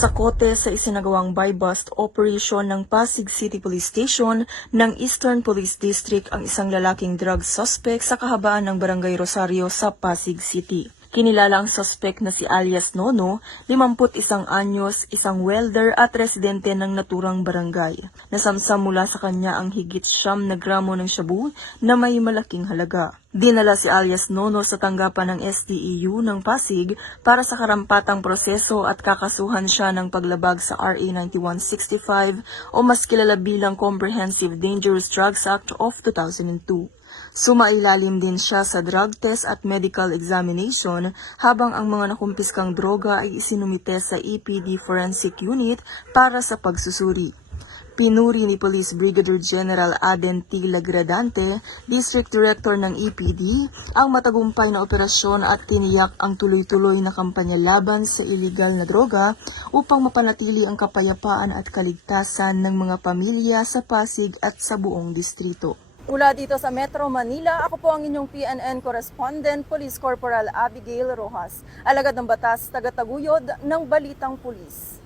Nasakote sa isinagawang buy-bust operation ng Pasig City Police Station ng Eastern Police District ang isang lalaking drug suspect sa kahabaan ng Barangay Rosario sa Pasig City. Kinilala ang suspect na si alias Nono, 51 anyos, isang welder at residente ng naturang barangay. Nasamsam mula sa kanya ang higit 9 na gramo ng shabu na may malaking halaga. Dinala si alias Nono sa tanggapan ng STEU ng Pasig para sa karampatang proseso at kakasuhan siya ng paglabag sa RA 9165 o mas kilala bilang Comprehensive Dangerous Drugs Act of 2002. Sumailalim din siya sa drug test at medical examination habang ang mga nakumpiskang droga ay isinumite sa EPD Forensic Unit para sa pagsusuri. Pinuri ni Police Brigadier General Aden T. Lagradante, District Director ng EPD, ang matagumpay na operasyon at tiniyak ang tuloy-tuloy na kampanya laban sa iligal na droga upang mapanatili ang kapayapaan at kaligtasan ng mga pamilya sa Pasig at sa buong distrito. Mula dito sa Metro Manila, ako po ang inyong PNN Correspondent, Police Corporal Abigail Rojas, alagad ng batas, tagataguyod ng Balitang Pulis.